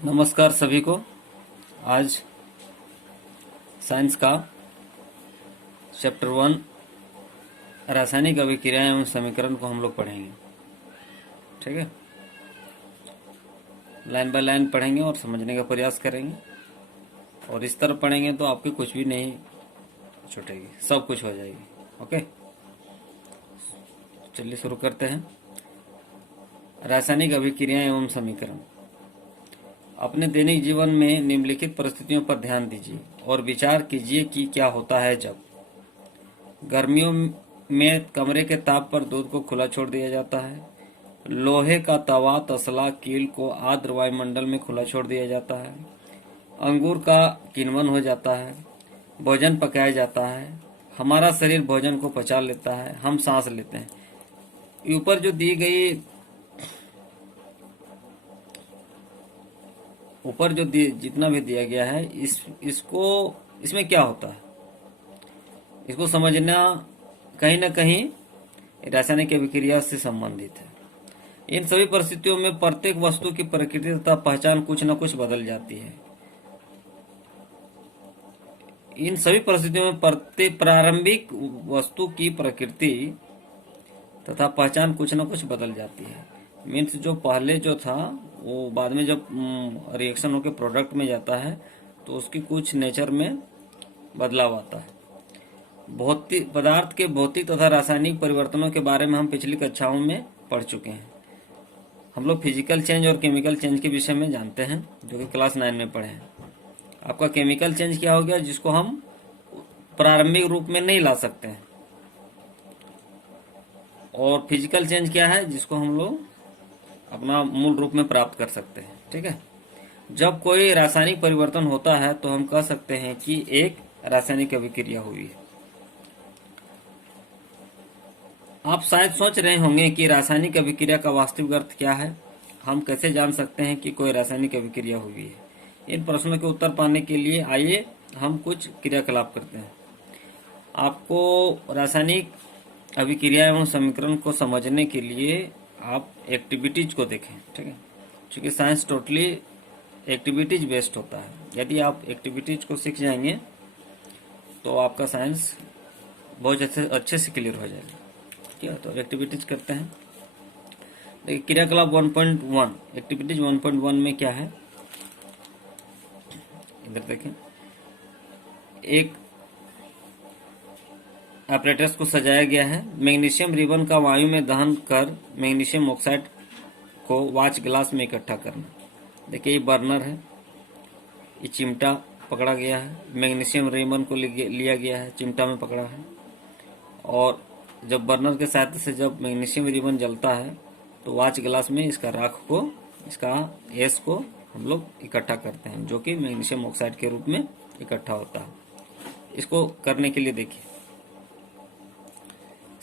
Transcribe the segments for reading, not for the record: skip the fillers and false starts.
नमस्कार सभी को। आज साइंस का चैप्टर 1 रासायनिक अभिक्रियाएं एवं समीकरण को हम लोग पढ़ेंगे। ठीक है, लाइन बाय लाइन पढ़ेंगे और समझने का प्रयास करेंगे। और इस तरह पढ़ेंगे तो आपकी कुछ भी नहीं छूटेगी, सब कुछ हो जाएगी। ओके, चलिए शुरू करते हैं। रासायनिक अभिक्रियाएं एवं समीकरण। अपने दैनिक जीवन में निम्नलिखित परिस्थितियों पर ध्यान दीजिए और विचार कीजिए कि क्या होता है जब गर्मियों में कमरे के ताप पर दूध को खुला छोड़ दिया जाता है, लोहे का तवा, तसला, कील को आर्द्र वायुमंडल में खुला छोड़ दिया जाता है, अंगूर का किण्वन हो जाता है, भोजन पकाया जाता है, हमारा शरीर भोजन को पचा लेता है, हम सांस लेते हैं। ऊपर जो दी गई जितना भी दिया गया है इसमें क्या होता है, इसको समझना कहीं ना कहीं रासायनिक अभिक्रिया से संबंधित है। इन सभी परिस्थितियों में प्रत्येक वस्तु की प्रकृति तथा पहचान कुछ न कुछ बदल जाती है। इन सभी परिस्थितियों में प्रत्येक प्रारंभिक वस्तु की प्रकृति तथा पहचान कुछ न कुछ बदल जाती है। मीन्स जो पहले जो था वो बाद में जब रिएक्शन होकर प्रोडक्ट में जाता है तो उसकी कुछ नेचर में बदलाव आता है। भौतिक पदार्थ के भौतिक तथा रासायनिक परिवर्तनों के बारे में हम पिछली कक्षाओं में पढ़ चुके हैं। हम लोग फिजिकल चेंज और केमिकल चेंज के विषय में जानते हैं, जो कि क्लास 9 में पढ़े हैं। आपका केमिकल चेंज क्या हो गया, जिसको हम प्रारंभिक रूप में नहीं ला सकते हैं, और फिजिकल चेंज क्या है, जिसको हम लोग अपना मूल रूप में प्राप्त कर सकते हैं। ठीक है, जब कोई रासायनिक परिवर्तन होता है तो हम कह सकते हैं कि एक रासायनिक अभिक्रिया हुई है। आप शायद सोच रहे होंगे कि रासायनिक अभिक्रिया का वास्तविक अर्थ क्या है, हम कैसे जान सकते हैं कि कोई रासायनिक अभिक्रिया हुई है। इन प्रश्नों के उत्तर पाने के लिए आइए हम कुछ क्रियाकलाप करते हैं। आपको रासायनिक अभिक्रिया एवं समीकरण को समझने के लिए आप एक्टिविटीज को देखें। ठीक है, क्योंकि साइंस टोटली एक्टिविटीज बेस्ड होता है। यदि आप एक्टिविटीज को सीख जाएंगे तो आपका साइंस बहुत अच्छे से क्लियर हो जाएगा। ठीक है, तो एक्टिविटीज करते हैं। देखिए, क्रियाकलाप 1.1 एक्टिविटीज 1.1 में क्या है, इधर देखें। एक ऑपरेटर्स को सजाया गया है। मैग्नीशियम रिबन का वायु में दहन कर मैग्नीशियम ऑक्साइड को वाच ग्लास में इकट्ठा करना। देखिए, ये बर्नर है, ये चिमटा पकड़ा गया है, मैग्नीशियम रिबन को लिया गया है, चिमटा में पकड़ा है, और जब बर्नर के सहायता से जब मैग्नीशियम रिबन जलता है तो वाच ग्लास में इसका राख को, इसका एस को हम लोग इकट्ठा करते हैं, जो कि मैग्नीशियम ऑक्साइड के रूप में इकट्ठा होता है। इसको करने के लिए देखिए,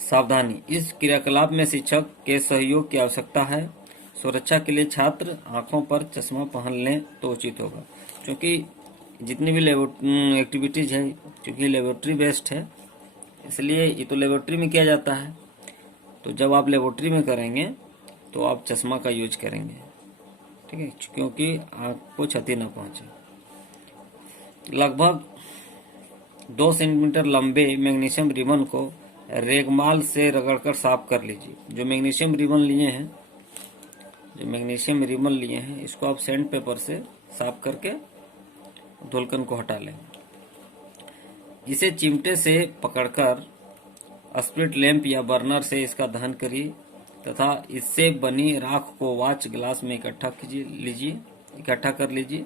सावधानी, इस क्रियाकलाप में शिक्षक के सहयोग की आवश्यकता है। सुरक्षा के लिए छात्र आंखों पर चश्मा पहन लें तो उचित होगा, क्योंकि जितनी भी एक्टिविटीज है, क्योंकि लेबोरेटरी बेस्ड है, इसलिए ये तो लेबोरेटरी में किया जाता है। तो जब आप लेबोरेटरी में करेंगे तो आप चश्मा का यूज करेंगे। ठीक है, क्योंकि आंख को क्षति न पहुंचे। लगभग 2 सेंटीमीटर लंबे मैग्नीशियम रिबन को रेगमाल से रगड़कर साफ कर लीजिए। जो मैग्नीशियम रिबन लिए हैं इसको आप सैंड पेपर से साफ करके धुलकन को हटा लें। इसे चिमटे से पकड़कर स्प्रिट लैंप या बर्नर से इसका दहन करिए तथा इससे बनी राख को वाच ग्लास में इकट्ठा कर लीजिए,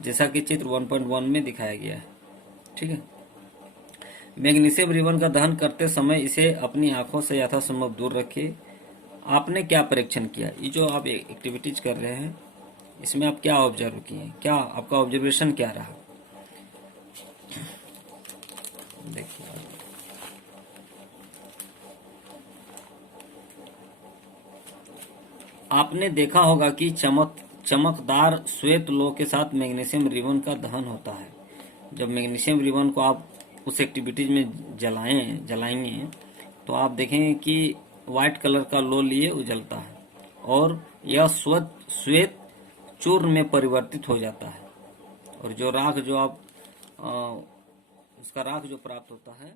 जैसा कि चित्र 1.1 में दिखाया गया है। ठीक है, मैग्नीशियम रिबन का दहन करते समय इसे अपनी आंखों से यथासंभव दूर रखिए। आपने क्या परीक्षण किया, ये जो आप एक्टिविटीज कर रहे हैं इसमें आप क्या ऑब्जर्व किए, क्या आपका ऑब्जर्वेशन क्या रहा, देखिए। आपने देखा होगा कि चमकदार श्वेत लोह के साथ मैग्नीशियम रिबन का दहन होता है। जब मैग्नीशियम रिबन को आप उस एक्टिविटीज में जलाएंगे तो आप देखेंगे कि व्हाइट कलर का लोह लिए उजलता है, और यह श्वेत चूर्ण में परिवर्तित हो जाता है और जो राख जो आप उसका राख जो प्राप्त होता है